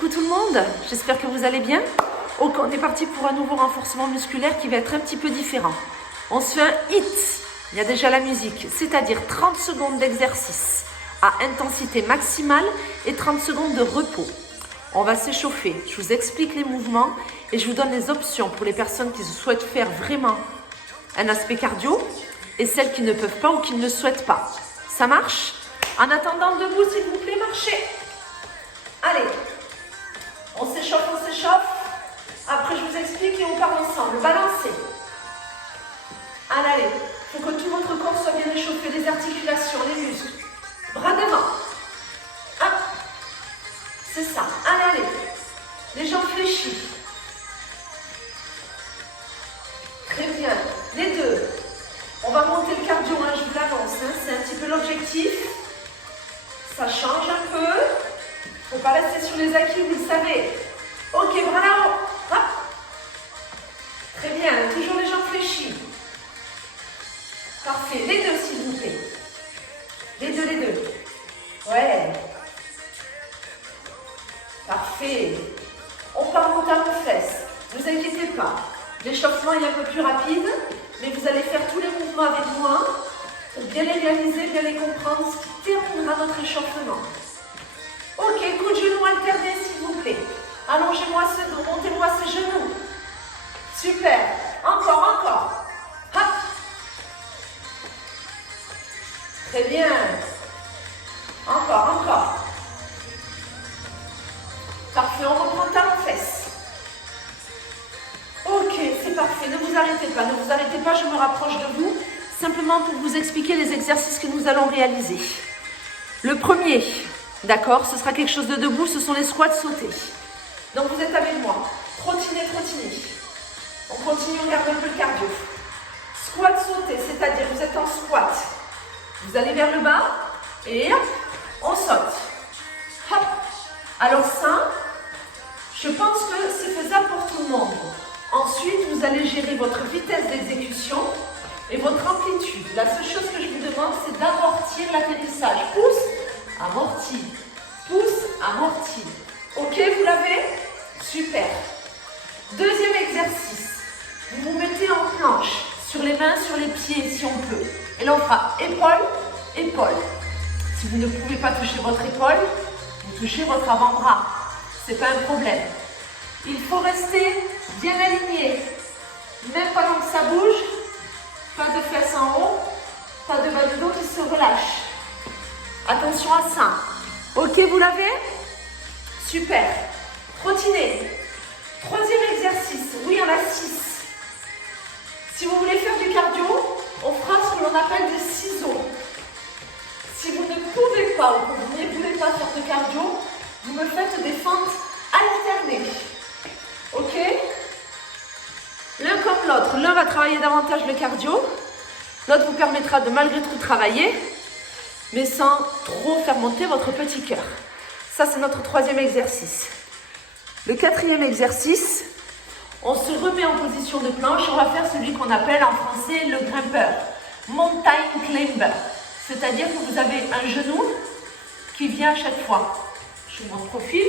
Coucou tout le monde, j'espère que vous allez bien. Ok, on est parti pour un nouveau renforcement musculaire qui va être un petit peu différent. On se fait un HIIT, il y a déjà la musique, c'est-à-dire 30 secondes d'exercice à intensité maximale et 30 secondes de repos. On va s'échauffer, je vous explique les mouvements et je vous donne les options pour les personnes qui souhaitent faire vraiment un aspect cardio et celles qui ne peuvent pas ou qui ne le souhaitent pas. Ça marche? En attendant, debout s'il vous plaît, marchez. Allez, on s'échauffe, on s'échauffe. Après, je vous explique et on part ensemble. Balancez. Allez, il faut que tout votre corps soit bien échauffé, les articulations, les muscles. Bras devant. Hop. C'est ça. Allez. Les jambes fléchies. Très bien. Les deux. On va monter le cardio, hein, je vous l'annonce. Hein, c'est un petit peu l'objectif. Ça change un peu. Il ne faut pas rester sur les acquis, vous le savez. Ok, bras là-haut. Hop. Très bien, toujours les jambes fléchies. Parfait. Les deux, s'il vous plaît. Les deux, les deux. Ouais. Parfait. On part monter à vos fesses. Ne vous inquiétez pas. L'échauffement est un peu plus rapide, mais vous allez faire tous les mouvements avec moi pour bien les réaliser, bien les comprendre, ce qui terminera notre échauffement. Ok, coup de genou alterné s'il vous plaît. Allongez-moi ce dos, montez-moi ces genoux. Super. Encore, encore. Hop. Très bien. Encore, encore. Parfait, on reprend talons fesses. Ok, c'est parfait. Ne vous arrêtez pas, ne vous arrêtez pas, je me rapproche de vous. Simplement pour vous expliquer les exercices que nous allons réaliser. Le premier, d'accord, ce sera quelque chose de debout, ce sont les squats sautés. Donc vous êtes avec moi. Trottinez, trottinez. On continue, on garde un peu le cardio. Squat sauté, c'est-à-dire vous êtes en squat. Vous allez vers le bas et hop, on saute. Hop. Alors ça, je pense que c'est faisable pour tout le monde. Ensuite, vous allez gérer votre vitesse d'exécution et votre amplitude. La seule chose que je vous demande, c'est d'amortir l'atterrissage. Pousse, amorti. Pousse, amorti. Ok, vous l'avez? Super. Deuxième exercice. Vous vous mettez en planche, sur les mains, sur les pieds, si on peut. Et là, on fera épaule, épaule. Si vous ne pouvez pas toucher votre épaule, vous touchez votre avant-bras. Ce n'est pas un problème. Il faut rester bien aligné. Même pendant que ça bouge, pas de fesses en haut, pas de bas de dos qui se relâche. Attention à ça. Ok, vous l'avez? Super. Trottinez. Troisième exercice. Oui, il y en a 6. Si vous voulez faire du cardio, on fera ce que l'on appelle des ciseaux. Si vous ne pouvez pas ou que vous ne voulez pas faire de cardio, vous me faites des fentes alternées. Ok? L'un comme l'autre. L'un va travailler davantage le cardio. L'autre vous permettra de malgré tout travailler, mais sans trop faire monter votre petit cœur. Ça, c'est notre troisième exercice. Le quatrième exercice, on se remet en position de planche. On va faire celui qu'on appelle en français le grimpeur. Mountain climber. C'est-à-dire que vous avez un genou qui vient à chaque fois. Je vous montre le profil.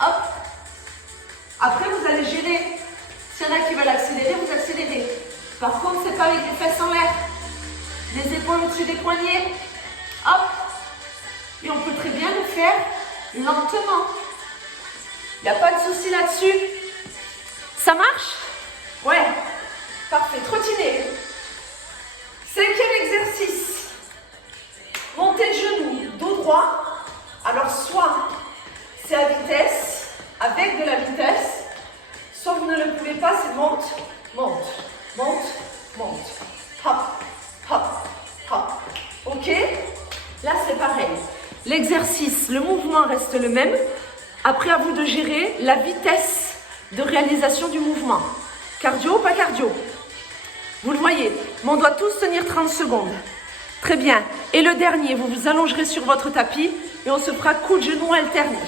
Hop. Après, vous allez gérer. S'il y en a qui veulent accélérer, vous accélérez. Par contre, c'est pas avec les fesses en l'air. Les épaules au-dessus des poignets. Hop. Et on peut très bien le faire lentement. Il n'y a pas de souci là-dessus. Ça marche? Ouais. Parfait. Trottinez. Cinquième exercice. Montez le genou, dos droit. Alors, soit c'est à vitesse, avec de la vitesse, soit vous ne le pouvez pas, c'est monte, monte, monte, monte. Hop, hop, hop. Ok? Là, c'est pareil. L'exercice, le mouvement reste le même. Après, à vous de gérer la vitesse de réalisation du mouvement. Cardio, pas cardio. Vous le voyez, mais on doit tous tenir 30 secondes. Très bien. Et le dernier, vous vous allongerez sur votre tapis et on se fera coup de genou alterné.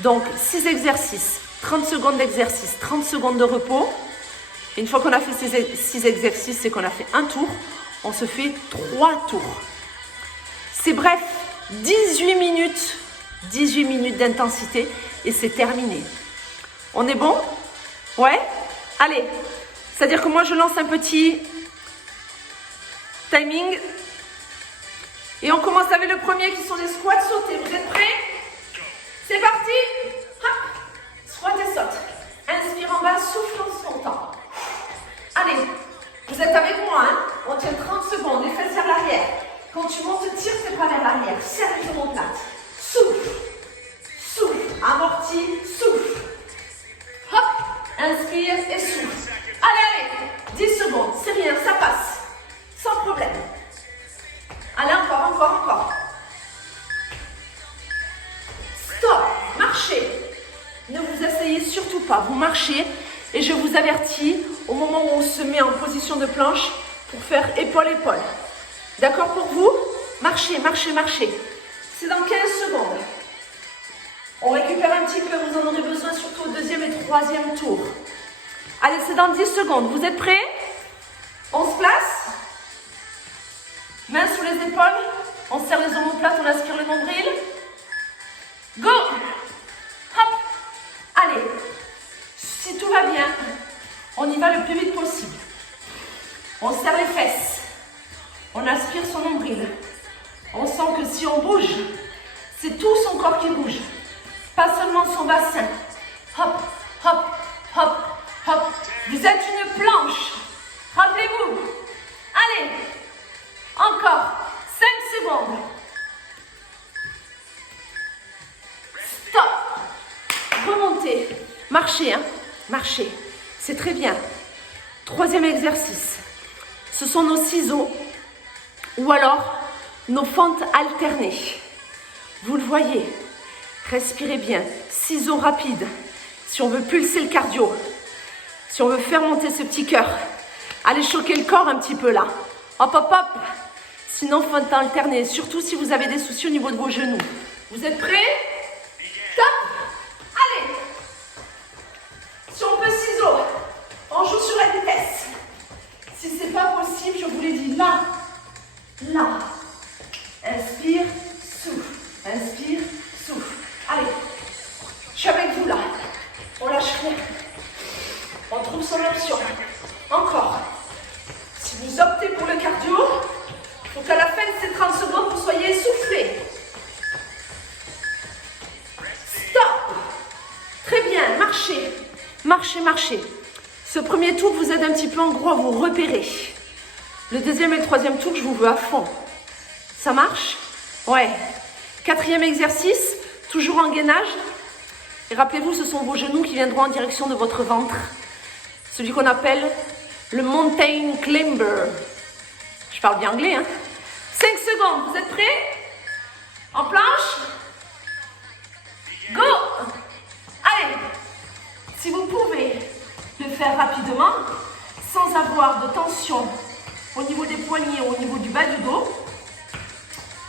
Donc, 6 exercices, 30 secondes d'exercice, 30 secondes de repos. Et une fois qu'on a fait ces 6 exercices, c'est qu'on a fait un tour, on se fait 3 tours. C'est bref, 18 minutes 18 minutes d'intensité et c'est terminé. On est bon? Ouais? Allez, c'est-à-dire que moi je lance un petit timing et on commence avec le premier qui sont les squats sautés. Vous êtes prêts? C'est parti. Hop. Squat et saute. Inspire en bas, souffle en montant. Allez, vous êtes avec moi, hein? On tient 30 secondes, les fesses vers l'arrière. Quand tu montes, tire tes bras vers l'arrière, serre les omoplates. Souffle, souffle, amorti, souffle. Hop, inspire et souffle. Allez, allez, 10 secondes, c'est rien, ça passe. Sans problème. Allez, encore. Stop, marchez. Ne vous asseyez surtout pas, vous marchez. Et je vous avertis, au moment où on se met en position de planche, pour faire épaule-épaule. D'accord pour vous? Marchez. C'est dans 15 secondes. On récupère un petit peu, vous en aurez besoin surtout au deuxième et troisième tour. Allez, c'est dans 10 secondes. Vous êtes prêts? On se place. Mains sous les épaules. On serre les omoplates, on aspire le nombril. Go! Hop! Allez. Si tout va bien, on y va le plus vite possible. On serre les fesses. On aspire son nombril. On sent que si on bouge, c'est tout son corps qui bouge. Pas seulement son bassin. Hop, hop, hop, hop. Vous êtes une planche. Rappelez-vous. Allez. Encore. 5 secondes. Stop. Remontez. Marchez, hein. Marchez. C'est très bien. Troisième exercice. Ce sont nos ciseaux ou alors nos fentes alternées. Vous le voyez. Respirez bien. Ciseaux rapides. Si on veut pulser le cardio. Si on veut faire monter ce petit cœur. Allez choquer le corps un petit peu là. Hop, hop, hop. Sinon, fente alternée. Surtout si vous avez des soucis au niveau de vos genoux. Vous êtes prêts? Top. Allez. Si on peut ciseaux, on joue sur la vitesse. Si c'est pas possible, je vous l'ai dit, là. Inspire, souffle. Inspire, souffle. Allez, je suis avec vous là. On lâche rien. On trouve son option. Encore. Si vous optez pour le cardio, il faut qu'à la fin de ces 30 secondes, vous soyez essoufflé. Stop. Très bien, marchez. Marchez. Ce premier tour vous aide un petit peu en gros à vous repérer. Le deuxième et le troisième tour, je vous veux à fond. Ça marche? Ouais. Quatrième exercice, toujours en gainage. Et rappelez-vous, ce sont vos genoux qui viendront en direction de votre ventre. Celui qu'on appelle le mountain climber. Je parle bien anglais, hein? 5 secondes, vous êtes prêts? En planche? Go! Allez! Si vous pouvez le faire rapidement, sans avoir de tension au niveau des poignets ou au niveau du bas du dos,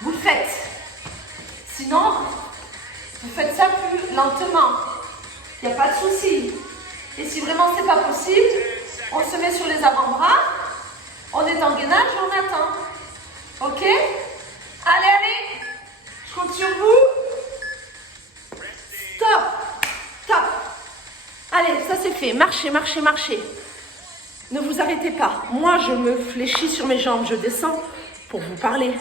vous le faites. Sinon, vous faites ça plus lentement. Il n'y a pas de souci. Et si vraiment c'est pas possible, on se met sur les avant-bras, on est en gainage et on attend. Ok? Allez, je compte sur vous. Stop. Top. Allez, ça c'est fait. Marchez. Ne vous arrêtez pas. Moi, je me fléchis sur mes jambes. Je descends pour vous parler.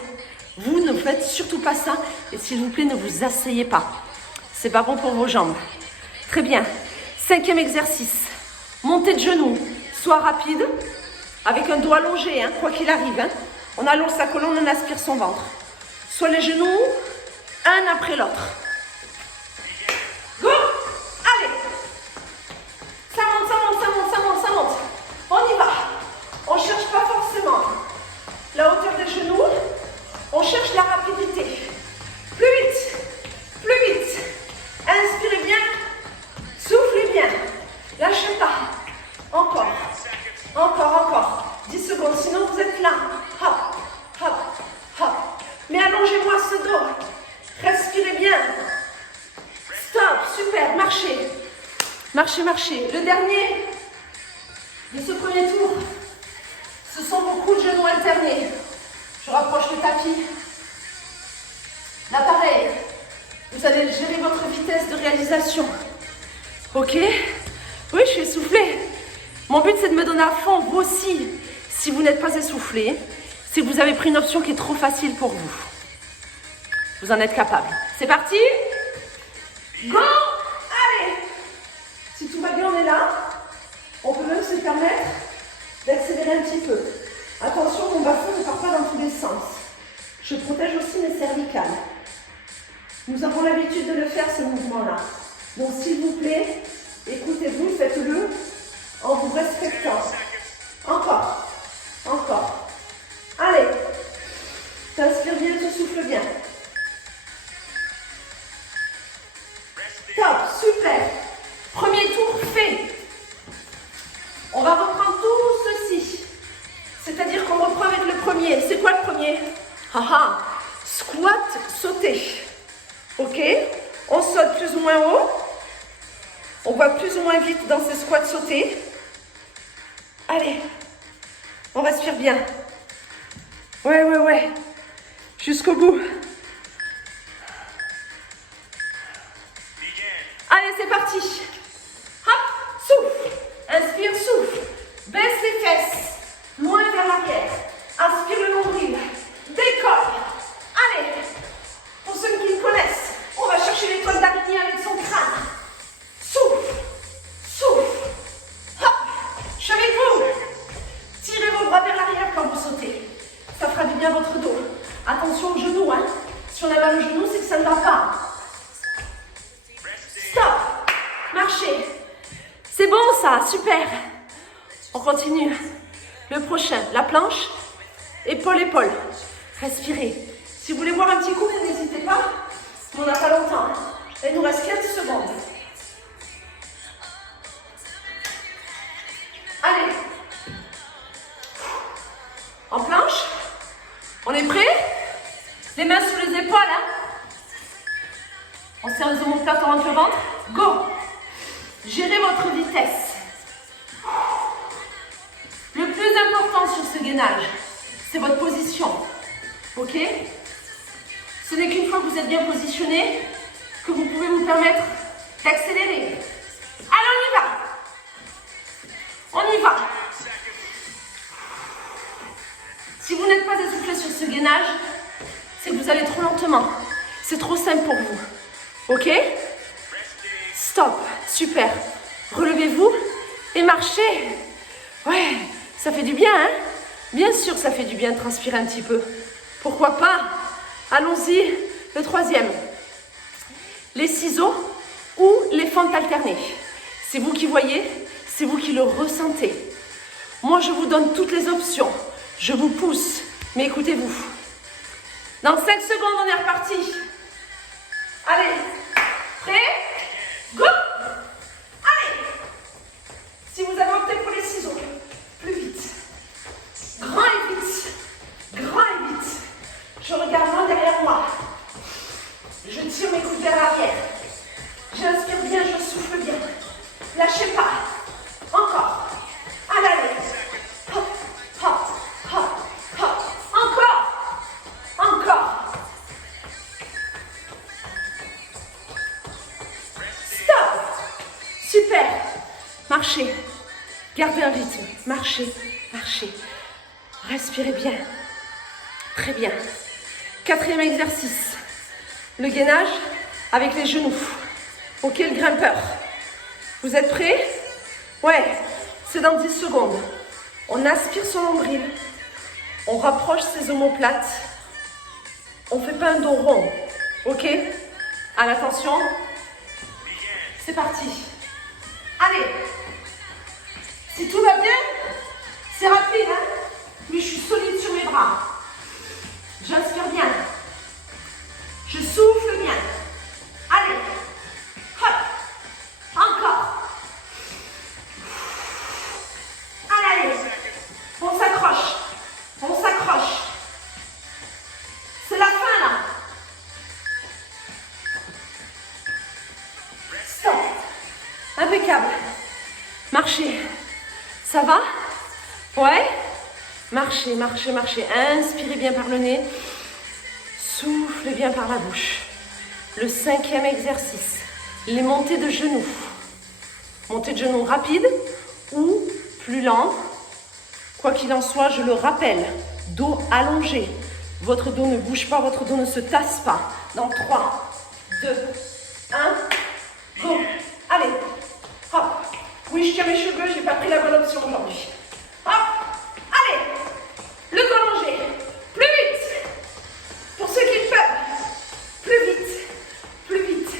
Vous ne faites surtout pas ça. Et s'il vous plaît, ne vous asseyez pas. C'est pas bon pour vos jambes. Très bien. 5e exercice. Montée de genoux. Soit rapide, avec un dos allongé, hein, quoi qu'il arrive. Hein. On allonge sa colonne, on aspire son ventre. Soit les genoux, un après l'autre. Go! Allez! Ça monte. On y va. On ne cherche pas forcément la hauteur des genoux. On cherche la rapidité. Plus vite. Inspirez bien. Soufflez bien. Lâchez pas. Encore. 10 secondes. Sinon, vous êtes là. Hop. Mais allongez-moi ce dos. Respirez bien. Stop. Super. Marchez. Le dernier de ce premier tour, ce sont vos coups de genoux alternés. Je rapproche le tapis. Là, pareil. Vous Vous allez gérer votre vitesse de réalisation. Ok? Oui, je suis essoufflée. Mon but, c'est de me donner à fond, vous aussi. Si vous n'êtes pas essoufflé, c'est que vous avez pris une option qui est trop facile pour vous. Vous en êtes capable. C'est parti? Go! Allez! Si tout va bien, on est là. On peut même se permettre d'accélérer un petit peu. Attention, mon bassin ne part pas dans tous les sens. Je protège aussi mes cervicales. Nous avons l'habitude de le faire, ce mouvement-là. Donc, s'il vous plaît, écoutez-vous, faites-le en vous respectant. Encore. Encore. Allez. T'inspires bien, tu souffles bien. Top, super. Premier tour fait. On va reprendre tout ceci. C'est-à-dire qu'on reprend avec le premier. C'est quoi le premier? Haha. Squat, sauter. Ok? On saute plus ou moins haut. On va plus ou moins vite dans ces squats sautés. Allez. On respire bien. Ouais. Jusqu'au bout. Allez, c'est parti. Hop, souffle. Inspire, souffle. Baisse les fesses. Loin vers l'arrière. Inspire le nombril. Décolle. Allez. Pour ceux qui me connaissent, on va chercher l'étoile d'araignée avec son crâne. Souffle. Souffle. Hop. Je suis avec vous. Tirez vos bras vers l'arrière quand vous sautez. Ça fera du bien à votre dos. Attention aux genoux, hein. Si on a mal aux genoux, c'est que ça ne va pas. Stop. Marchez. C'est bon ça, super. On continue. Le prochain, la planche, épaule. Respirez. Si vous voulez boire un petit coup, n'hésitez pas. On n'a pas longtemps. Il nous reste 15 secondes. Allez. En planche. On est prêt? Les mains sous les épaules. Hein? On serre les omoplates, on rentre le ventre. Go. Gérez votre vitesse. Le plus important sur ce gainage, c'est votre position. Ok? Ce n'est qu'une fois que vous êtes bien positionné que vous pouvez vous permettre d'accélérer. Allez, on y va. Si vous n'êtes pas essoufflé sur ce gainage, c'est que vous allez trop lentement. C'est trop simple pour vous. Ok? Stop. Super. Relevez-vous et marchez. Ouais, ça fait du bien, hein? Bien sûr que ça fait du bien de transpirer un petit peu. Pourquoi pas? Allons-y. Le troisième. Les ciseaux ou les fentes alternées. C'est vous qui voyez, c'est vous qui le ressentez. Moi, je vous donne toutes les options. Je vous pousse, mais écoutez-vous. Dans 5 secondes, on est reparti. Allez, prêt? Go! Allez! Si vous avez opté pour les ciseaux, plus vite. Grand et vite. Grand et vite. Je regarde loin derrière moi. Je tire mes coudes vers l'arrière. J'inspire bien, je souffle bien. Lâchez pas. Encore. À l'aller. Hop, hop, hop, hop. Encore. Encore. Stop. Super. Marchez. Gardez un rythme. Marchez, marchez. Respirez bien. Très bien. 4e exercice. Le gainage avec les genoux. Ok, le grimpeur. Vous êtes prêts? Ouais, c'est dans 10 secondes. On aspire son nombril. On rapproche ses omoplates. On ne fait pas un dos rond. Ok? À l'attention. C'est parti. Allez. Si tout va bien, c'est rapide, hein? Mais je suis solide sur mes bras. J'inspire bien. Je souffle bien. Allez. Hop. Encore. Allez. On s'accroche. On s'accroche. C'est la fin là. Stop. Impeccable. Marchez. Ça va? Ouais? Marchez, marchez, marchez. Inspirez bien par le nez. Soufflez bien par la bouche. le 5e exercice, les montées de genoux. Montée de genoux rapide ou plus lent. Quoi qu'il en soit, je le rappelle, dos allongé. Votre dos ne bouge pas, votre dos ne se tasse pas. Dans 3, 2, 1, go. Allez, hop. Oui, je tiens mes cheveux, j'ai pas pris la bonne option aujourd'hui. Hop, allez, le dos allongé. Plus vite. Pour ceux qui le peuvent, plus vite, plus vite.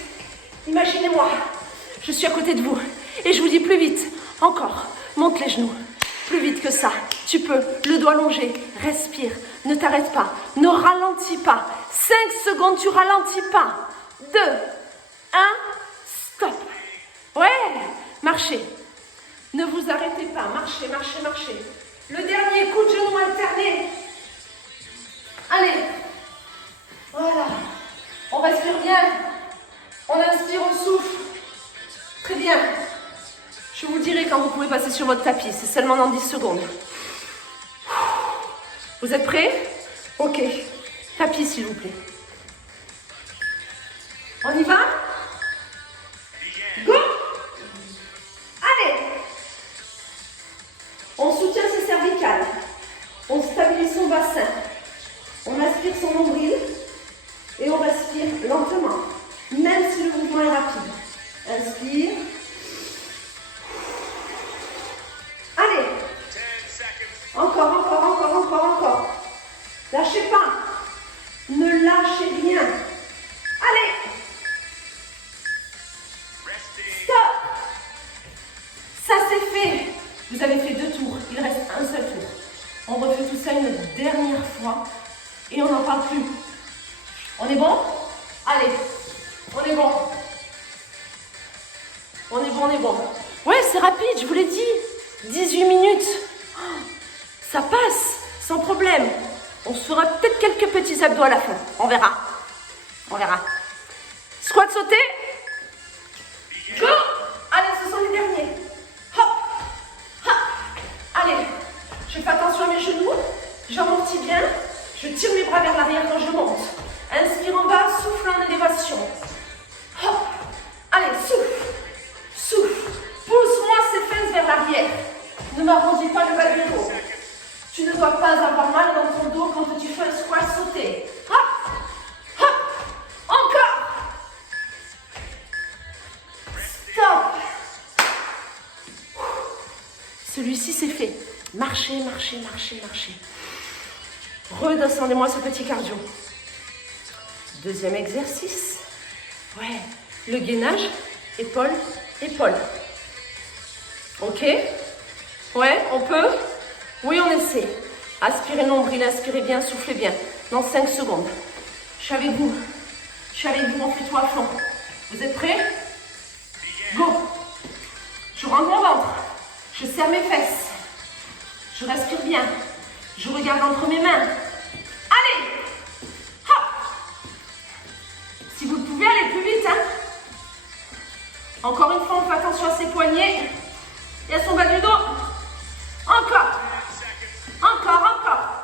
Imaginez-moi, je suis à côté de vous et je vous dis plus vite. Encore, monte les genoux. Plus vite que ça, tu peux, le dos allongé, respire, ne t'arrête pas, ne ralentis pas. 5 secondes, tu ralentis pas. 2, 1, stop. Ouais, marchez. Ne vous arrêtez pas, marchez, marchez, marchez. Le dernier coup de genou alterné. Allez, voilà. On respire bien. On inspire, on souffle. Très bien. Je vous dirai quand vous pouvez passer sur votre tapis. C'est seulement dans 10 secondes. Vous êtes prêts? Ok. Tapis, s'il vous plaît. On y va? Go! Allez! On soutient ses cervicales. On stabilise son bassin. On aspire son nombril. Et on respire lentement. Même si le mouvement est rapide. Inspire. Allez. Encore, encore, encore, encore, encore. Lâchez pas. Ne lâchez rien. Allez. Stop. Ça c'est fait. Vous avez fait 2 tours. Il reste un seul tour. On refait tout ça une dernière fois. Et on n'en parle plus. On est bon? Allez. On est bon. On est bon, on est bon. Ouais, c'est rapide, je vous l'ai dit. 18 minutes. Ça passe, sans problème. On se fera peut-être quelques petits abdos à la fin. On verra. On verra. Squat sauté. Go. Allez, ce sont les derniers. Hop. Hop. Allez. Je fais attention à mes genoux. J'amortis bien. Je tire mes bras vers l'arrière quand je monte. Inspire en bas, souffle en élévation. Hop. Allez, souffle. Souffle. Pousse-moi ces fesses vers l'arrière. Ne m'arrondis pas le bas du dos. Tu ne dois pas avoir mal dans ton dos quand tu fais un squat sauté. Hop. Hop. Encore. Stop. Celui-ci, c'est fait. Marchez, marchez, marchez, marchez. Redescendez-moi ce petit cardio. Deuxième exercice. Ouais. Le gainage, épaule, épaule. Ok? Ouais, on peut? Oui, on essaie. Aspirez le nombril, inspirez bien, soufflez bien. Dans 5 secondes. Je suis avec vous. Je suis avec vous, on fait tout à fond. Vous êtes prêts? Go! Je rentre mon ventre. Je serre mes fesses. Je respire bien. Je regarde entre mes mains. Allez! Hop! Si vous le pouvez, allez plus vite, hein? Encore une fois, on fait attention à ses poignets et à son bas du dos. Encore. Encore, encore.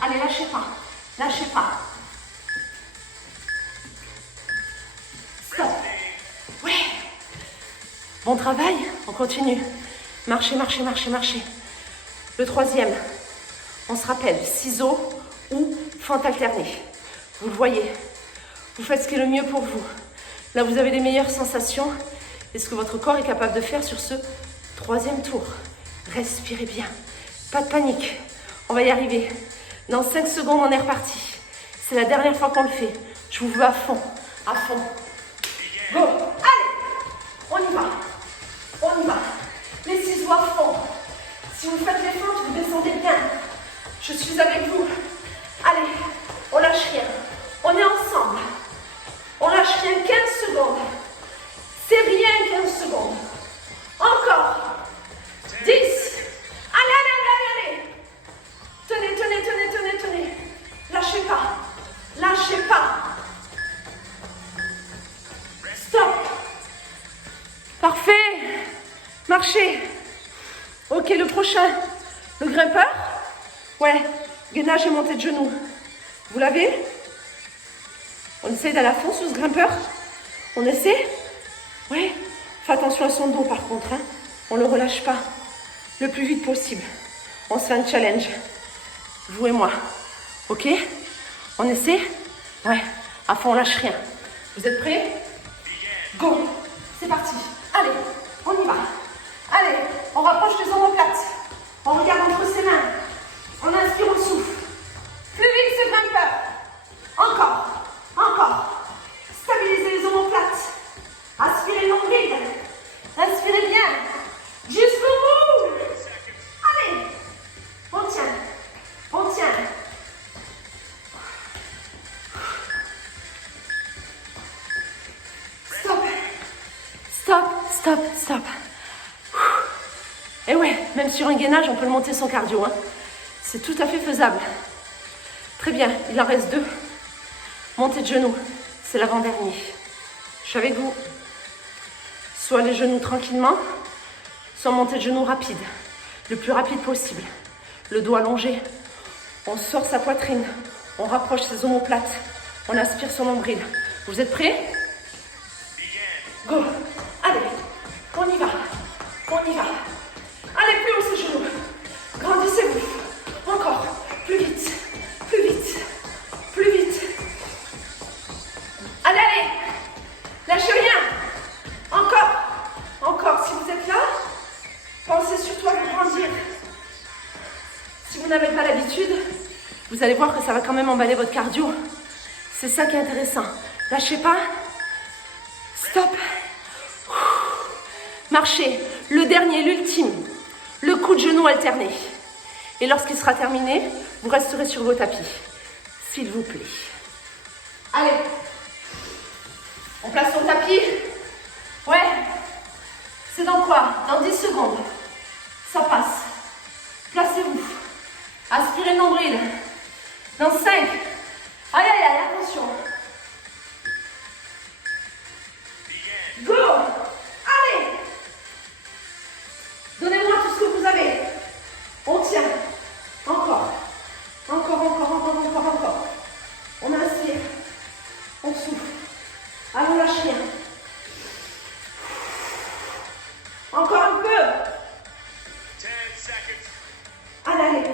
Allez, lâchez pas. Lâchez pas. Stop. Ouais. Bon travail. On continue. Marchez, marchez, marchez, marchez. Le troisième. On se rappelle, ciseaux ou fente alternée. Vous le voyez. Vous faites ce qui est le mieux pour vous. Là, vous avez les meilleures sensations et ce que votre corps est capable de faire sur ce troisième tour. Respirez bien. Pas de panique. On va y arriver. Dans 5 secondes, on est reparti. C'est la dernière fois qu'on le fait. Je vous veux à fond. À fond. Go. Allez. On y va. On y va. Les ciseaux à fond. Si vous faites les fentes, vous descendez bien. Je suis avec vous. Allez. On lâche rien. On est ensemble. On lâche rien 15 secondes. C'est rien 15 secondes. Encore. 10. Allez, allez, allez, allez, allez. Tenez, tenez, tenez, tenez, tenez. Lâchez pas. Lâchez pas. Stop. Parfait. Marchez. Ok, le prochain. Le grimpeur. Ouais. Gainage et montée de genoux. Vous l'avez? essaye d'aller à fond sur ce grimpeur. On essaie? Ouais. Fais attention à son dos par contre. Hein. On ne le relâche pas. Le plus vite possible. On se fait un challenge. Vous et moi. Ok? On essaie? Ouais. À fond, on lâche rien. Vous êtes prêts? Go! C'est parti. Allez, on y va. Allez, on rapproche les omoplates. On regarde entre ses mains. On inspire, on souffle. Plus vite ce grimpeur. Encore. Encore. Stabilisez les omoplates. Aspirez le nombril. Inspirez bien. Jusqu'au bout. Allez. On tient. On tient. Stop. Stop, stop, stop. Et ouais, même sur un gainage, on peut le monter son cardio. Hein. C'est tout à fait faisable. Très bien, il en reste 2. Montée de genoux, c'est l'avant-dernier. Je suis avec vous. Soit les genoux tranquillement, soit montée de genoux rapide. Le plus rapide possible. Le dos allongé. On sort sa poitrine. On rapproche ses omoplates. On aspire son nombril. Vous êtes prêts? Go! Allez, on y va. On y va. Allez, plus haut ces genoux. Grandissez-vous. Encore. Plus vite. Plus vite. Plus vite. Allez, allez. Lâchez rien. Encore. Encore. Si vous êtes là, pensez surtout à vous grandir. Si vous n'avez pas l'habitude, vous allez voir que ça va quand même emballer votre cardio. C'est ça qui est intéressant. Lâchez pas. Stop. Marchez. Le dernier, l'ultime. Le coup de genou alterné. Et lorsqu'il sera terminé, vous resterez sur vos tapis. S'il vous plaît. Allez. On place son tapis. Ouais. C'est dans quoi? Dans 10 secondes. Ça passe. Placez-vous. Aspirez le nombril. Dans 5. Aïe, aïe, aïe, attention. Go. Allez. Donnez-moi tout ce que vous avez. On tient. Encore. Encore, encore, encore, encore, encore. On inspire. On souffle. Allons, lâche rien. Encore un peu. Allez, allez.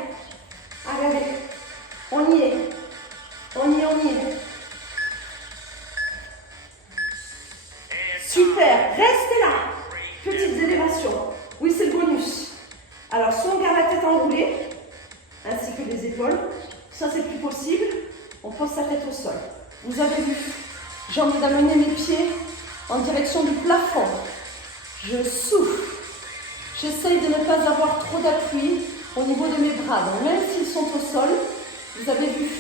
Allez, allez. On y est. On y est, on y est. Super. Restez là. Petites élévations. Oui, c'est le bonus. Alors, soit on garde la tête enroulée, ainsi que les épaules. Ça, c'est plus possible. On pose sa tête au sol. Vous avez vu, j'ai envie d'amener mes pieds en direction du plafond. Je souffle. J'essaye de ne pas avoir trop d'appui au niveau de mes bras. Donc, même s'ils sont au sol, vous avez vu.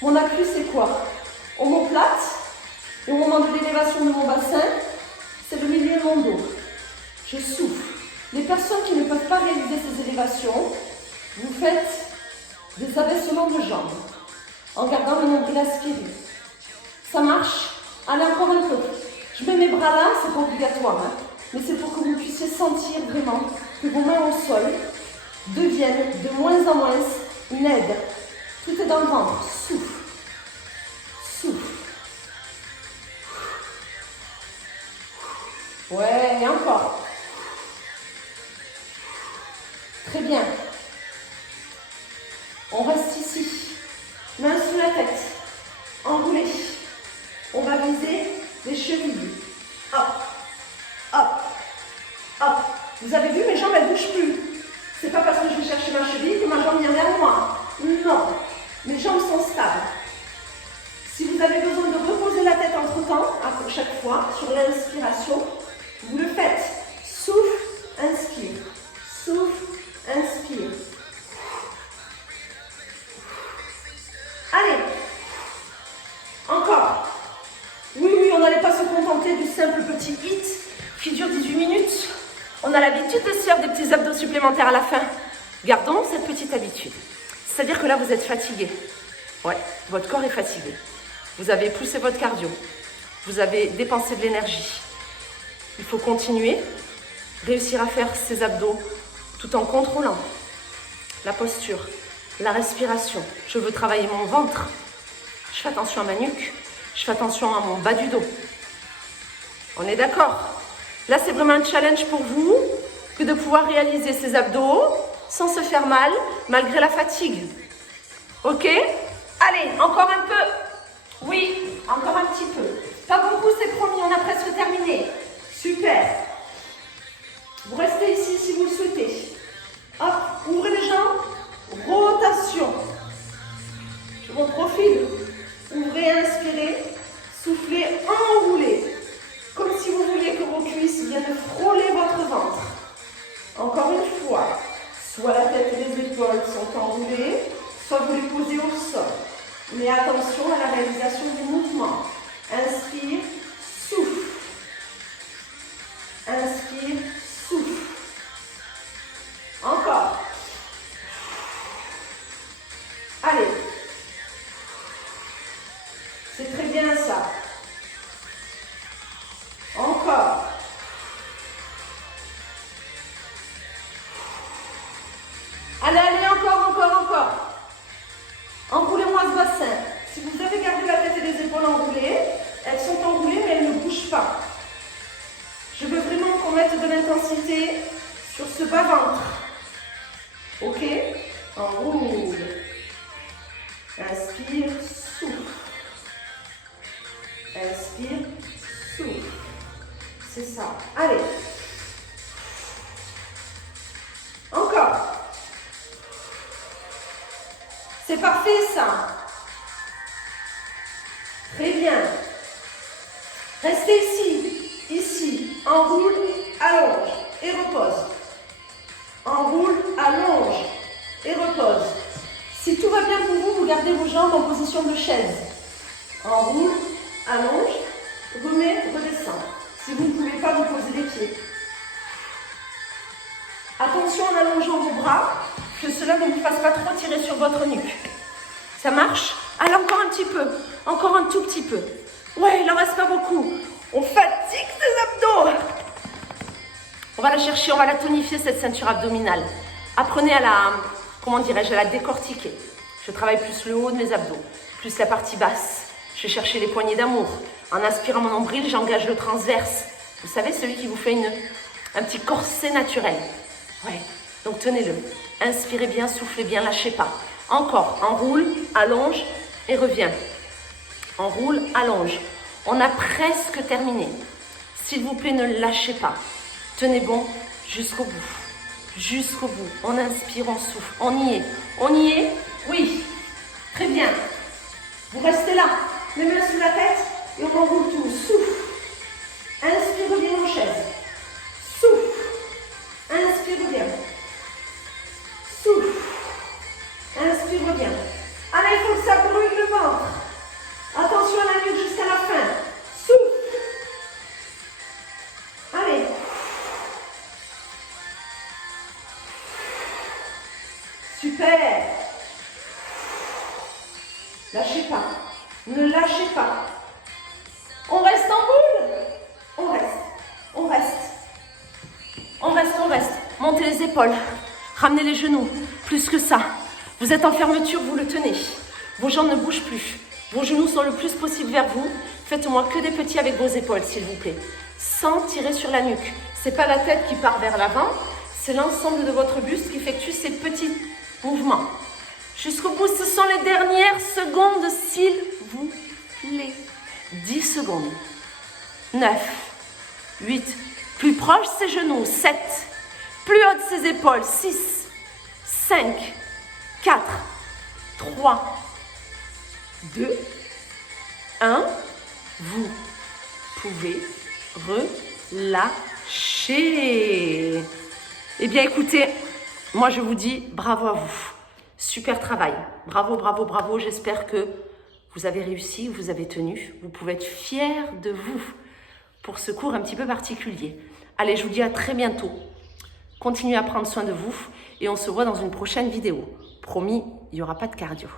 Mon appui, c'est quoi? Omoplate. Et au moment de l'élévation de mon bassin, c'est le milieu de mon dos. Je souffle. Les personnes qui ne peuvent pas réaliser ces élévations, vous faites des abaissements de jambes en gardant le nombril aspiré. Ça marche? Allez, encore un peu. Je mets mes bras là, c'est pas obligatoire, hein, mais c'est pour que vous puissiez sentir vraiment que vos mains au sol deviennent de moins en moins une aide. Tout est dans le ventre. Souffle. Souffle. Ouais, et encore. Très bien. On reste ici. Main sous la tête. Enroulé. On va viser les chevilles. Hop. Hop. Hop. Vous avez vu, mes jambes, elles ne bougent plus. C'est pas parce que je vais chercher ma cheville que ma jambe vient vers moi. Non. Mes jambes sont stables. Si vous avez besoin de reposer la tête entre-temps, à chaque fois, sur l'inspiration, vous le faites. Souffle, inspire. Souffle, inspire. Allez. Encore. Oui, oui, on n'allait pas se contenter du simple petit hit qui dure 18 minutes. On a l'habitude de se faire des petits abdos supplémentaires à la fin. Gardons cette petite habitude. C'est-à-dire que là, vous êtes fatigué. Ouais, votre corps est fatigué. Vous avez poussé votre cardio. Vous avez dépensé de l'énergie. Il faut continuer, réussir à faire ces abdos tout en contrôlant la posture, la respiration. Je veux travailler mon ventre. Je fais attention à ma nuque. Je fais attention à mon bas du dos. On est d'accord? Là, c'est vraiment un challenge pour vous que de pouvoir réaliser ces abdos sans se faire mal, malgré la fatigue. Ok? Allez, encore un peu. Oui, encore un petit peu. Pas beaucoup, c'est promis, on a presque terminé. Super. Vous restez ici si vous le souhaitez. Hop, ouvrez les jambes. Rotation. Je vous profile. Ouvrez, inspirez. Soufflez, enroulez. Comme si vous vouliez que vos cuisses viennent frôler votre ventre. Encore une fois. Soit la tête et les épaules sont enroulées, soit vous les posez au sol. Mais attention à la réalisation du mouvement. Inspire, souffle. Inspire, souffle. Encore. Allez. C'est très bien ça. Encore. Allez, allez, encore. Enroulez-moi ce bassin. Si vous avez gardé la tête et les épaules enroulées, elles sont enroulées mais elles ne bougent pas. Je veux vraiment qu'on mette de l'intensité sur ce bas-ventre. Ok? Enroule. Inspire, souffle. Inspire, souffle. C'est ça. Allez. Encore. C'est parfait ça. Très bien. Restez ici. Enroule, allonge et repose. Enroule, allonge et repose. Si tout va bien pour vous, vous gardez vos jambes en position de chaise. Enroule, allonge, remet, redescend. Si vous ne pouvez pas, vous posez les pieds. Attention en allongeant vos bras, que cela ne vous fasse pas trop tirer sur votre nuque. Ça marche? Allez, encore un petit peu. Encore un tout petit peu. Ouais, il n'en reste pas beaucoup. On fatigue ces abdos. On va la chercher, on va la tonifier, cette ceinture abdominale. Apprenez à la, comment dirais-je, à la décortiquer. Je travaille plus le haut de mes abdos, plus la partie basse. Je vais chercher les poignées d'amour. En aspirant mon nombril, j'engage le transverse. Vous savez, celui qui vous fait un petit corset naturel. Ouais, donc tenez-le. Inspirez bien, soufflez bien, lâchez pas. Encore, enroule, allonge et reviens. Enroule, allonge. On a presque terminé. S'il vous plaît, ne lâchez pas. Tenez bon jusqu'au bout. Jusqu'au bout. On inspire, on souffle. On y est. On y est? Oui. Très bien. Vous restez là. Les mains sous la tête et on enroule tout. Souffle. Inspire, reviens en chaise. Souffle. Inspire, reviens. Souffle. Inspire, reviens. Allez, il faut que ça brûle le ventre. Attention à la nuque jusqu'à la fin. Souffle. Allez. Super. Lâchez pas. Ne lâchez pas. On reste en boule. On reste. On reste. On reste, on reste. Montez les épaules. Ramenez les genoux. Plus que ça. Vous êtes en fermeture, vous le tenez. Vos jambes ne bougent plus. Vos genoux sont le plus possible vers vous. Faites-moi que des petits avec vos épaules, s'il vous plaît. Sans tirer sur la nuque. Ce n'est pas la tête qui part vers l'avant. C'est l'ensemble de votre buste qui effectue ces petits mouvements. Jusqu'au bout, ce sont les dernières secondes, s'il vous plaît. 10 secondes. 9, 8, plus proche ses genoux. 7, plus haute ses épaules. 6, 5, 4, 3, 2, 1. Vous pouvez relâcher. Eh bien, écoutez, moi je vous dis bravo à vous. Super travail. Bravo, bravo, bravo. J'espère que vous avez réussi, vous avez tenu. Vous pouvez être fiers de vous pour ce cours un petit peu particulier. Allez, je vous dis à très bientôt. Continuez à prendre soin de vous et on se voit dans une prochaine vidéo. Promis, il n'y aura pas de cardio.